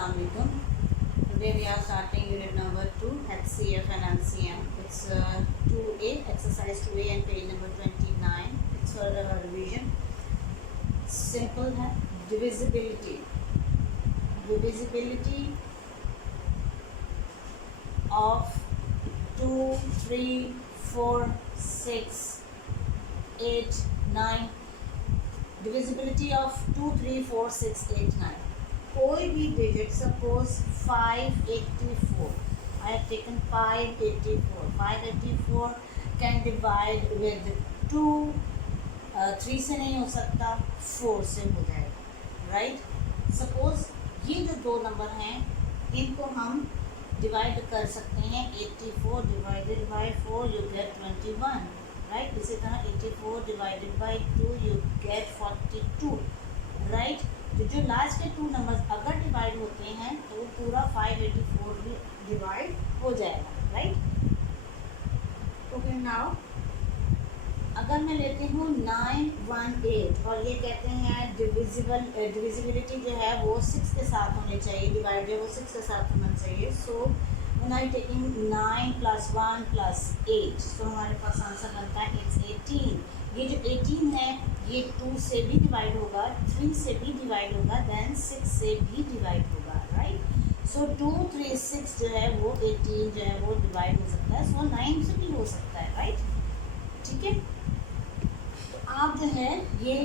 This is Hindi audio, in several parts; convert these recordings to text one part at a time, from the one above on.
Assalamualaikum. Today we are starting unit number 2 HCF and LCM. It's 2A, exercise 2A and page number 29. It's for revision. Simple है divisibility. Divisibility of 2, 3, 4, 6, 8, 9. Divisibility of 2, 3, 4, 6, 8, 9. कोई भी digit suppose 584. I have taken 584. 584 can divide with 2. 3 से नहीं हो सकता, 4 से हो जाएगा, राइट. सपोज ये जो दो नंबर हैं इनको हम डिवाइड कर सकते हैं. 84 divided by 4 you get 21, right. इसी तरह 84 divided by 2 you get 42, right. तो जो लास्ट के 2 नंबर्स अगर डिवाइड होते हैं तो वो पूरा 584 भी डिवाइड हो जाएगा, राइट. ओके, नाउ अगर मैं लेती हूँ 918 और ये कहते हैं डिविजिबिलिटी जो है वो 6 के साथ होनी चाहिए, डिवाइड जो है वो 6 के साथ होना चाहिए. सो व्हेन आई टेकिंग 9 + 1 + 8, सो हमारे पास आंसर बनता है इट्स 18. ये जो 18 है ये 2 से भी डिवाइड होगा, 3 से भी डिवाइड होगा, देन 6 से भी डिवाइड होगा, राइट. सो 2, 3, 6 जो है वो 18 जो है वो डिवाइड हो सकता है. सो 9 से भी हो सकता है, राइट. ठीक है. तो आप जो है ये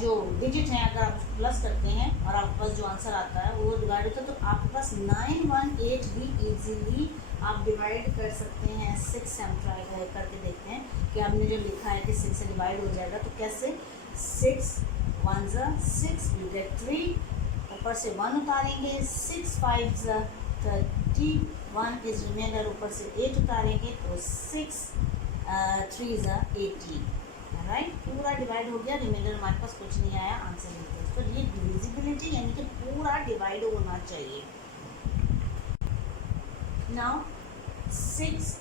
जो डिजिट हैं अगर आप प्लस करते हैं और आपके पास जो आंसर आता है वो डिवाइड होता है तो आपके पास 918 भी इजीली आप डिवाइड कर सकते हैं. 6 हम ट्राई करके देखते हैं कि आपने जो लिखा है कि 6 से डिवाइड हो जाएगा तो कैसे. 6 1 6 यू गेट 3, ऊपर से 1 उतारेंगे. 6 5 31 इज रिमेंडर, ऊपर से 8 उतारेंगे तो 6 3 18, राइट. पूरा डिवाइड हो गया, रिमेंडर हमारे पास कुछ नहीं आया, आंसर नहीं. तो ये डिविजिबिलिटी यानी कि पूरा डिवाइड होना चाहिए. नाउ 6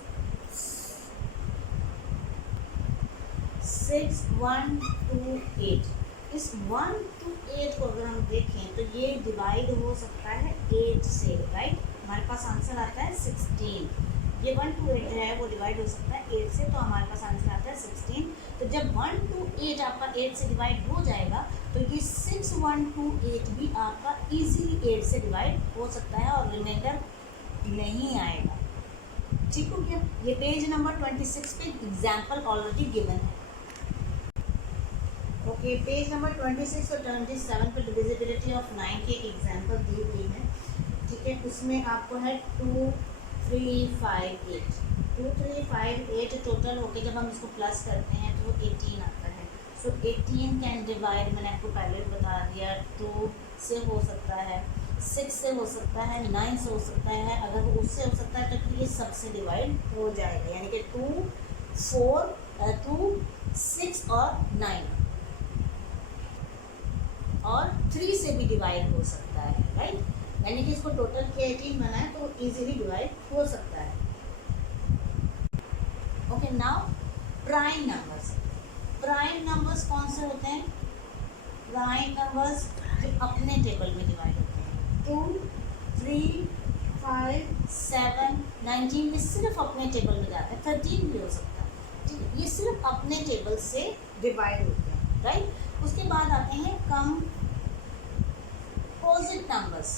1 2 8. इस 1 to 8 को अगर हम देखें तो ये डिवाइड हो सकता है 8 से, राइट. हमारे पास आंसर आता है 16. ये 1 to 8 जो है वो डिवाइड हो सकता है 8 से, तो हमारे पास आंसर आता है 16. तो जब 1 to 8 आपका 8 से डिवाइड हो जाएगा तो ये 6 1 to 8 भी आपका इजीली 8 से डिवाइड हो सकता है और रिमाइंडर नहीं आएगा. ठीक हो गया. ये पेज नंबर 26 पे एग्जाम्पल ऑलरेडी गिवन है. ओके, पेज नंबर 26 और 27 पे डिविजिबिलिटी ऑफ 9 की एक एग्जाम्पल दी हुई है. ठीक है. उसमें आपको है 2 3 5 8. 2 3 5 8 टोटल होके जब हम इसको प्लस करते हैं तो वो 18 आता है. सो 18 कैन डिवाइड, मैंने आपको पहले बता दिया, 2 से हो सकता है, 6 से हो सकता है, 9 से हो सकता है. अगर वो उससे हो सकता है तो ये सबसे डिवाइड हो जाएगा, यानी कि 2 4 2 6 और 9 और 3 से भी डिवाइड हो सकता है, राइट. यानी कि इसको टोटल के 18 बनाए तो इजीली डिवाइड हो सकता है. Okay, now prime numbers. Prime numbers कौन से होते हैं? प्राइम नंबर्स जो अपने टेबल में डिवाइड होते हैं. 2 3 5 7 19 ये सिर्फ अपने टेबल में जाते हैं. 13 भी हो सकता है, ठीक है. ये सिर्फ अपने टेबल से डिवाइड होते हैं, राइट. उसके बाद आते हैं कंपोजिट नंबर्स.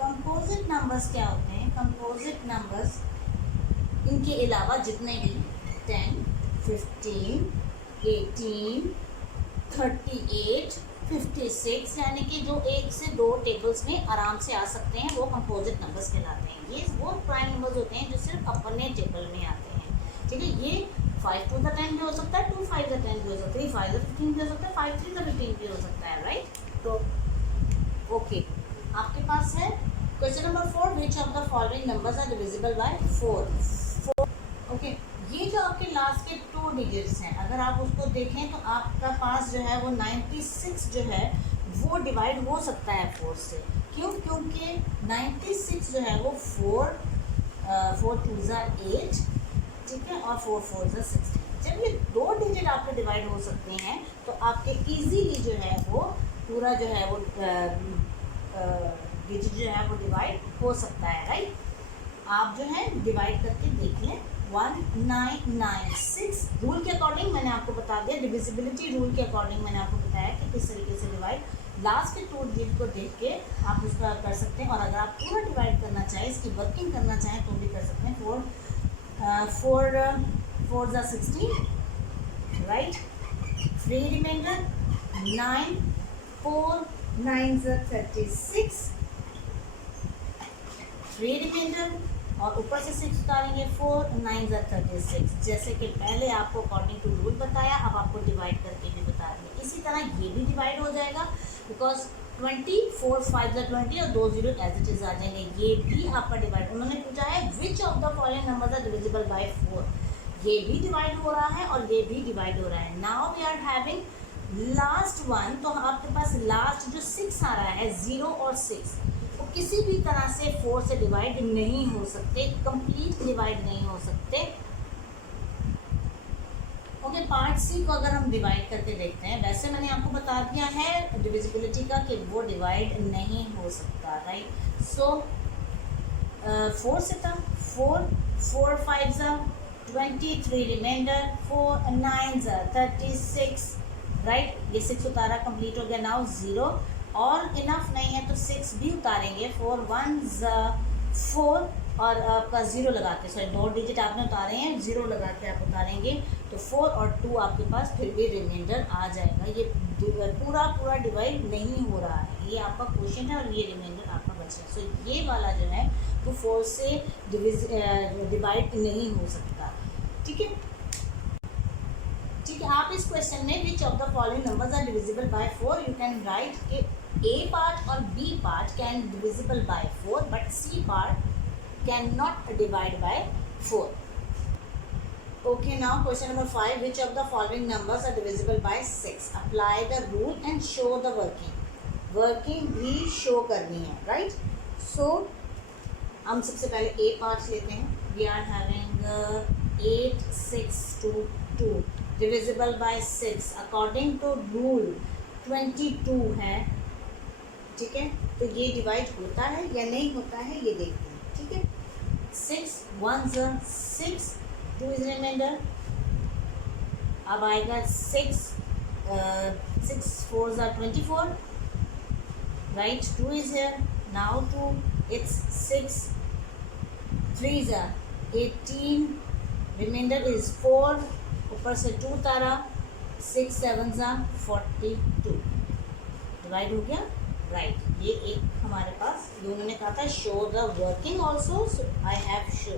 कंपोजिट नंबर्स क्या होते हैं? कंपोजिट नंबर्स इनके अलावा जितने भी 10 15 18 38 56 यानी कि जो 1 से 2 टेबल्स में आराम से आ सकते हैं वो कंपोजिट नंबर्स कहलाते हैं. ये वो प्राइम नंबर्स होते हैं जो सिर्फ अपने टेबल में आते हैं, ठीक है. ये 5 2 10 भी हो सकता है, 2 5 10 भी हो सकता है, 3 5 15 भी हो सकता है, 5 3 15 भी हो सकता है, राइट. तो ओके, आपके पास है question number 4. Which of the following numbers are divisible by 4. Okay, ये जो आपके लास्ट के 2 डिजिट्स हैं अगर आप उसको देखें तो आपका पास जो है वो 96 जो है वो डिवाइड हो सकता है 4 से. क्यों? क्योंकि 96 जो है वो 4 2 8, ठीक है, और 4 4 16. जब ये 2 डिजिट आपके डिवाइड हो सकते हैं तो आपके इजीली जो है वो पूरा जो है वो डिजिट जो है वो डिवाइड हो सकता है, राइट। आप जो है डिवाइड करके देख लें। 1996 रूल के अकॉर्डिंग मैंने आपको बता दिया, डिविजिबिलिटी रूल के अकॉर्डिंग मैंने आपको बताया कि किस तरीके से डिवाइड, लास्ट के 2 डिजिट को देख के आप उसका कर सकते हैं। और अगर आप पूरा डिवाइड करना चाहें, इसकी वर्किंग करना चाहें तो भी कर सकते हैं। 4 ज़ा 16, राइट। 3 रिमाइंडर 9, 4 9 ज़ा 36, 3 रिमाइंडर और ऊपर से 6 उतारेंगे, 4 9 ज़ा 36। जैसे कि पहले आपको अकॉर्डिंग टू रूल बताया, अब आपको डिवाइड करके भी बता देंगे। इसी तरह ये भी डिवाइड हो जाएगा, बिकॉज 20 4 5 ज़ा 20 और 2 जीरो एज इट इज आ जाएंगे। ये भी आपका डिवाइड, उन्होंने पूछा है which of the following numbers are divisible by 4। ये भी डिवाइड हो रहा है और ये भी डिवाइड हो रहा है। Now we are having last one, तो आपके पास लास्ट जो 6 आ रहा है, 0 और 6, वो किसी भी तरह से 4 से डिवाइड नहीं हो सकते, कंप्लीट डिवाइड नहीं हो सकते। ओके, पार्ट सी को अगर हम डिवाइड करके देखते हैं, वैसे मैंने आपको बता दिया है डिविजिबिलिटी का कि वो डिवाइड नहीं हो सकता, राइट। सो 4 से था 4 4 5 ज़ा 23 रिमाइंडर, 4 9 ज़ा 36, राइट। ये 6 उतारा, कंप्लीट हो गया। नाउ 0 और इनफ नहीं है तो 6 भी उतारेंगे। 4 1 ज़ा 4 और आपका 0 लगाते, सॉरी 2 डिजिट आपने उतारे हैं, 0 लगा के आप उतारेंगे तो 4 और 2 आपके पास फिर भी रिमाइंडर आ जाएगा। ये पूरा डिवाइड नहीं हो रहा है, ये आपका क्वेश्चन है और ये रिमाइंडर आपका बचा है। सो ये वाला जो है वो 4 से डिवाइड नहीं हो सकता, ठीक है। ठीक है, आप इस क्वेश्चन में which of the following numbers are divisible by 4, you can write कि A पार्ट और B part can divisible by 4 but C part can not divide by 4। Okay, now question number 5, which of the following numbers are divisible by 6? Apply the rule and show the working. Working भी show करनी है, right? So हम सबसे पहले A पार्ट लेते हैं। We are having 8 6 2 2 divisible by 6 according to rule 22 है, ठीक है। तो ये डिवाइड होता है या नहीं होता है ये देखते हैं, ठीक है। 6 1 ज़ा 6, 2 इज रिमाइंडर। अब आएगा 6 4 ज़ा 24, right. 2 is here, now 2 it's 6, 3 ज़ा 18, रिमाइंडर इज 4, ऊपर से 2 तारा, 6 7 ज़ा 42, डिवाइड हो गया, राइट। ये एक हमारे पास, ये उन्होंने कहा था show the working also, so I have show,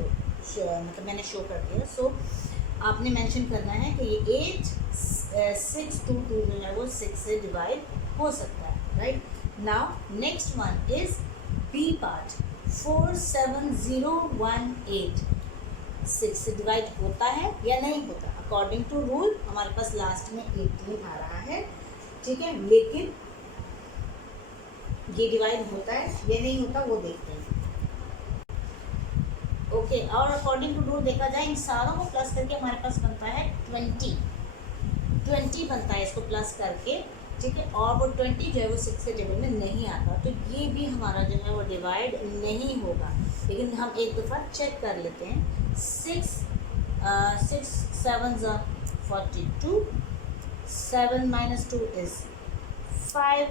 मतलब मैंने शो कर दिया। सो आपने मेंशन करना है कि ये 8 6 2 2 जो है वो 6 से डिवाइड हो सकता है, right. Now next one is B part, 4 7 0 1 8, 6 से डिवाइड होता है या नहीं होता। अकॉर्डिंग टू रूल हमारे पास लास्ट में 18 आ रहा है, ठीक है, लेकिन ये डिवाइड होता है या नहीं होता वो देखते हैं। ओके, और अकॉर्डिंग टू रूल देखा जाए इन सारों को प्लस करके हमारे पास बनता है 20 बनता है इसको प्लस करके, ठीक है। और वो 20 जो है वो 6 के टेबल में नहीं आता, तो ये भी हमारा जो है वो डिवाइड नहीं होगा। लेकिन हम एक दफ़ा चेक कर लेते हैं। 6 7 ज़ा 42, 7 minus 2 is 5,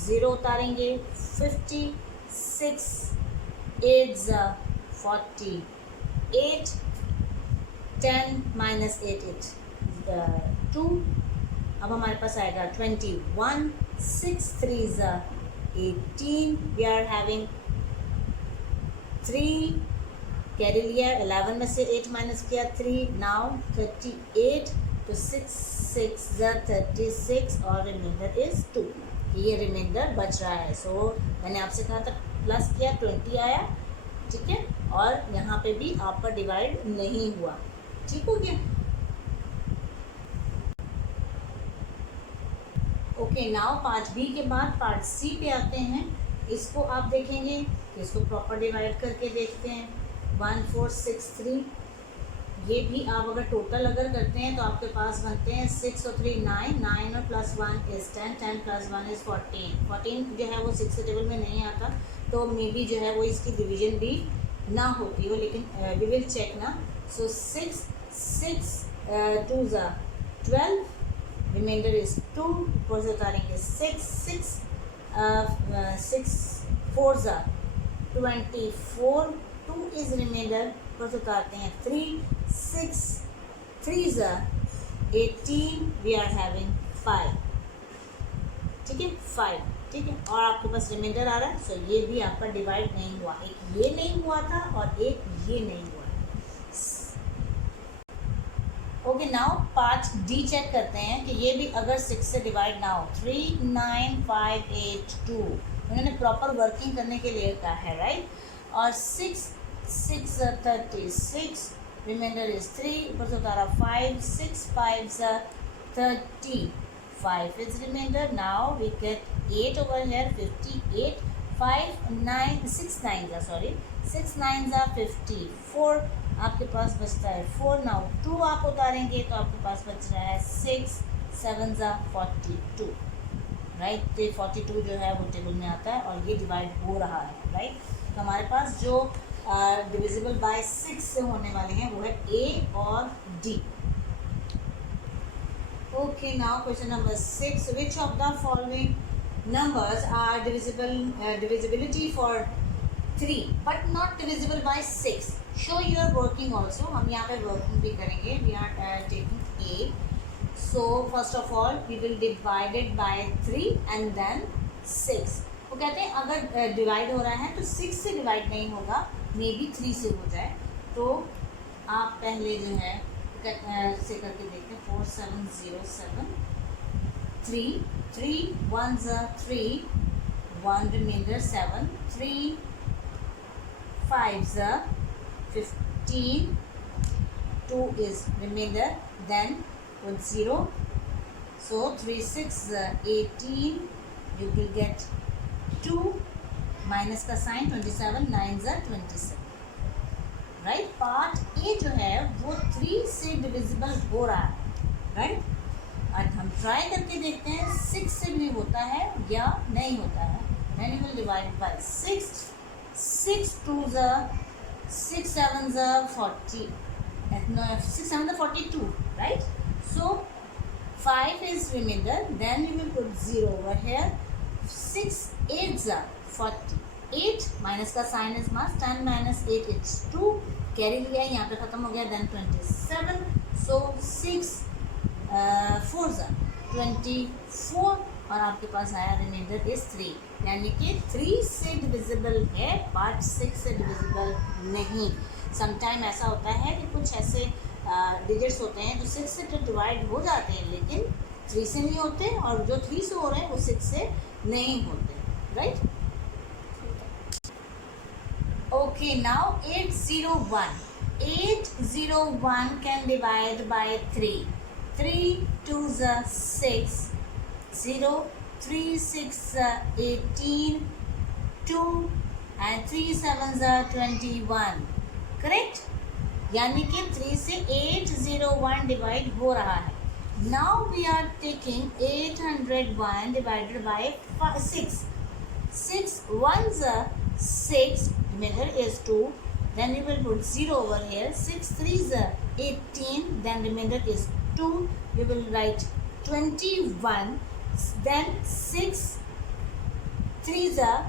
0 उतारेंगे, 56, 8 ज़ा 48, 10 minus 8 is 2। अब हमारे पास आएगा 21, 6 3 ज़ा 18, we are having 3 कैरी लिया, 11 में से 8 माइनस किया 3, नाउ 38, तो 6 6 ज़ा 36 और रिमाइंडर इज़ 2, ये रिमाइंडर बच रहा है। सो मैंने आपसे कहा था प्लस किया 20 आया, ठीक है, और यहाँ पे भी आपका डिवाइड नहीं हुआ, ठीक हो गया। ओके, नाउ पार्ट बी के बाद पार्ट सी पे आते हैं। इसको आप देखेंगे, इसको प्रॉपर डिवाइड करके देखते हैं। 1 4 6 3 ये भी आप अगर टोटल अगर करते हैं तो आपके पास बनते हैं 6 और 3 9, 9 और प्लस 1 इज़ 10, 10 प्लस 1 इज़ 14, 14 जो है वो 6 के टेबल में नहीं आता, तो मे बी जो है वो इसकी डिवीजन भी ना होती हो, लेकिन वी विल चेक ना। सो 6 2 ज़ा 12, रिमाइंडर इज़ 2, ऊपर से उतारेंगे 6 4 ज़ा 24, 2 इज़ रिमाइंडर, ऊपर से उतारते हैं 3 6 3 ज़ा 18, वी आर हैविंग 5, ठीक है 5, ठीक है। और आपके पास रिमाइंडर आ रहा है, सो ये भी आपका डिवाइड नहीं हुआ, एक ये नहीं हुआ था और एक ये नहीं हुआ। Okay, now part D check करते हैं कि ये भी अगर 6 से डिवाइड ना हो। 3 9 5 8 2, उन्होंने प्रॉपर वर्किंग करने के लिए कहा है, राइट। और 6 36, रिमाइंडर इज 3, ऊपर से उतारा 5 6 5 30, 5 is remainder. Now we get 8 over here, 58, 5 9 6 9 sorry 6 9 54, आपके पास बचता है 4। नाउ 2 आप उतारेंगे तो आपके पास बच रहा है 6 7 42, राइट। तो 42 जो है वो टेबल में आता है और ये डिवाइड हो रहा है, राइट। तो हमारे पास जो डिविजिबल बाय 6 से होने वाले हैं वो है ए और D. Okay, now question number 6. Which of the following numbers are divisibility for 3 but not divisible by 6? Show your working also. हम यहाँ पे working भी करेंगे. We are taking A. So first of all, we will divide it by 3 and then 6. वो कहते हैं अगर divide हो रहा है तो 6 से divide नहीं होगा, maybe 3 से हो जाए। तो आप पहले जो है से करके देखते हैं। 4 7 0 7 3 3 1 3 1 reminder 7 3 5 15 2 is remainder, then with 0, so 3 6 18, you will get 2 minus का साइन 27 9 27, राइट। पार्ट ए जो है वो 3 से डिविजिबल हो रहा है, राइट। और हम ट्राई करके देखते हैं 6 से भी होता है या नहीं होता है। Then you will divide by 6 6 2 6 7 40, 6 7 42, right. So 5 is remainder, then you will put 0 over here, 6 8 40, 8 minus का sign is mass 10 minus 8 it's 2, carry लिया यहाँ पे खत्म हो गया, देन 27, सो 6 4 24 और आपके पास आया रिमाइंडर इज 3, यानी कि 3 से डिविजिबल है बट 6 से डिविजिबल नहीं। समटाइम ऐसा होता है कि कुछ ऐसे डिजिट्स होते हैं जो 6 से तो डिवाइड हो जाते हैं लेकिन 3 से नहीं होते, और जो 3 से हो रहे हैं वो 6 से नहीं होते, right. Okay, now 801. 801 can divide by 3. 3 2s are 6. 0 3 6 18. 2 and 3 7s are 21. Correct? यानी कि 3 से 801 डिवाइड हो रहा है। Now we are taking 801 divided by 6. 6 1s are 6. Remainder is 2, then you will put 0 over here. 6 3s are 18, then remainder is 2, you will write 21, then 6 3s are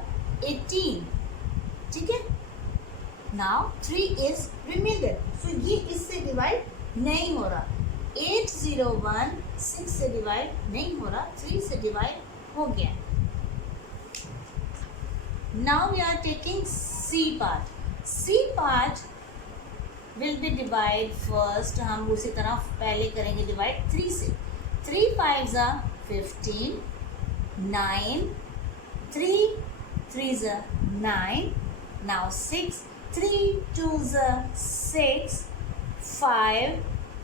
18, ठीक है। now 3 is remainder, so ये इससे डिवाइड नहीं हो रहा। 801 6 से डिवाइड नहीं हो रहा, 3 से डिवाइड हो गया। now we are taking C part. C part will be divide first, हम उसी तरह पहले करेंगे डिवाइड 3 से। 3 5s are 15, 9 3 3s are 9, now 6 3 2s are 6, 5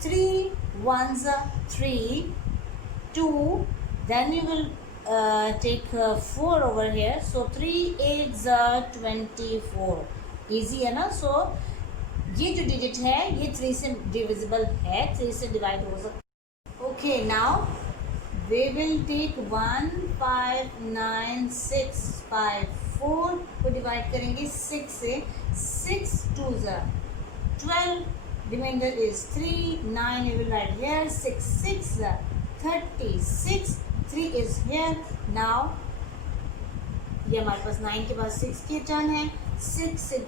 3 1s are 3, 2, then you will take 4 over here, so 3 8s are 24, easy है ना। so ये जो डिजिट है ये 3 से डिविजिबल है, 3 से डिवाइड हो सकता। Okay, now we will take 1 5 9 6 5 4 को डिवाइड करेंगे 6 से, 6 2 12, remainder is 3, 9 we will write here, 6 6 36, 3 is here. Now ये हमारे पास 9 के बाद 6 की टर्न है, 6 6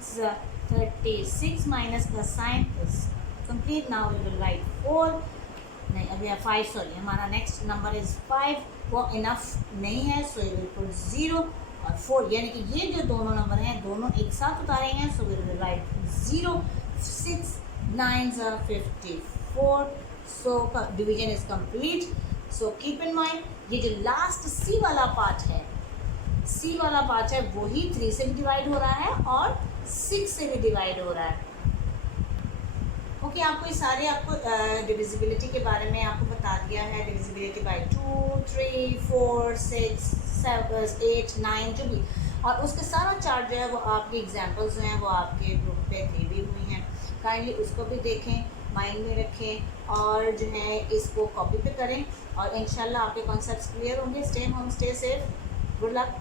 36 माइनस का sign is complete. Now we will write 4, नहीं अभी 5, सॉरी हमारा नेक्स्ट नंबर इज 5, वो इनफ नहीं है सो वी विल पुट 0 और 4, यानी कि ये जो दोनों नंबर हैं दोनों एक साथ उतारेंगे so we will right 0, 6 9 54, so division is complete. So keep in mind ये जो लास्ट सी वाला पार्ट है, सी वाला पार्ट है वही 3 से भी डिवाइड हो रहा है और 6 से भी डिवाइड हो रहा है. ओके, आपको ये सारे आपको डिविजिबिलिटी के बारे में आपको बता दिया है. डिविजिबिलिटी बाय 2 3 4 6 7 8 9 जो भी, और उसके सारा चार्ट जो है वो आपके एग्जाम्पल्स जो हैं वो आपके ग्रुप पे दी भी हुई हैं. काइंडली उसको भी देखें, माइंड में रखें और जो है इसको कॉपी पे करें और इंशाल्लाह आपके कॉन्सेप्ट्स क्लियर होंगे. Stay home, stay safe, good luck.